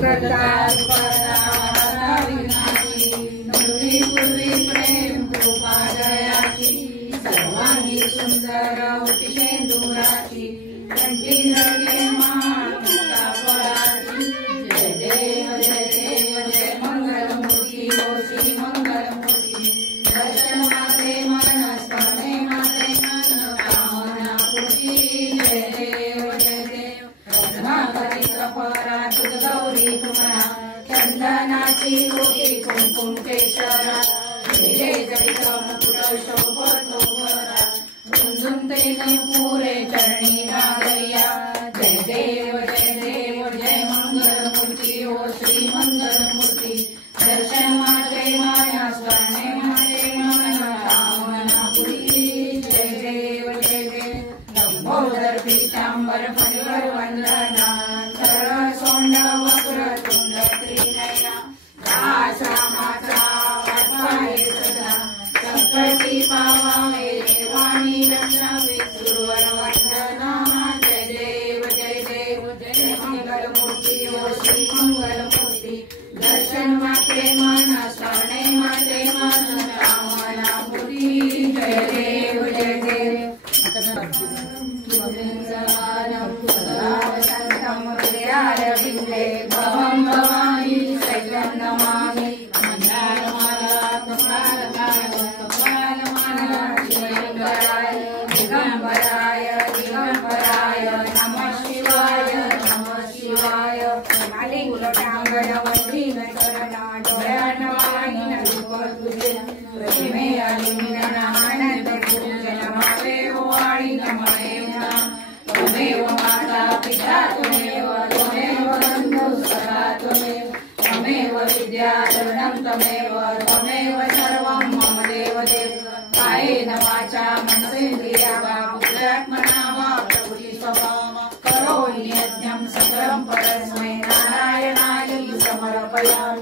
पूर्वी प्रेम कृपा दयाची सर्वांगी सुंदर शेंदुराची कंठी धरले माता फळाची जय देव जय देव जय मंगलमूर्ती ओ श्री मंगलमूर्ती दर्शन माते मन स्मरणे माते मन कामना पूर्ती जय देव जय देव रत्नाकरी कपरा गौरी तुम्हाला चंदनाची होती कुंकुम केशरा जय जय मुकुट शोभतो बरा झुंझुनते पुरे चरणी नागरिया जय देव जय मंगलमूर्ती ओ श्री मंगलमूर्ती दर्शन माते माया स्मरणे माते मन कामना पूर्ती जय देव लंबोदर पीतांबर फणिवर वंदना सरळ सोंड वक्र तुंड त्रिनयना रामाचा वाटवाये सदा संकटी पावावे वाणी रक्षावे सुरवर वंदना जय देव जय मंगलमूर्ती ओ श्री मंगलमूर्ती दर्शन माते मन स्मरणे माते मन कामना पूर्ती जय देव हृदयारविंदे भवं भवानी शैलं नमामि मन्दारमाला कपालमाला दिगंबराय नमः शिवाय मालिकुलटांगणवती नटना डोळ्यानवाणी रूप तुझे प्रतिमे अलिंगन आनंद पूजन मावे वाणी नमः त्वमेव माता पिता त्वमेव बन्धु सखा त्वमेव विद्याधरणं त्वमेव सर्वं मम देव कायेन वाचा मनसेन्द्रिया वा बुद्ध्यात्मना वा प्रकृति स्वभाव करोमि यज्ञं सकलं परस्मै नारायणाय समर्पयामि।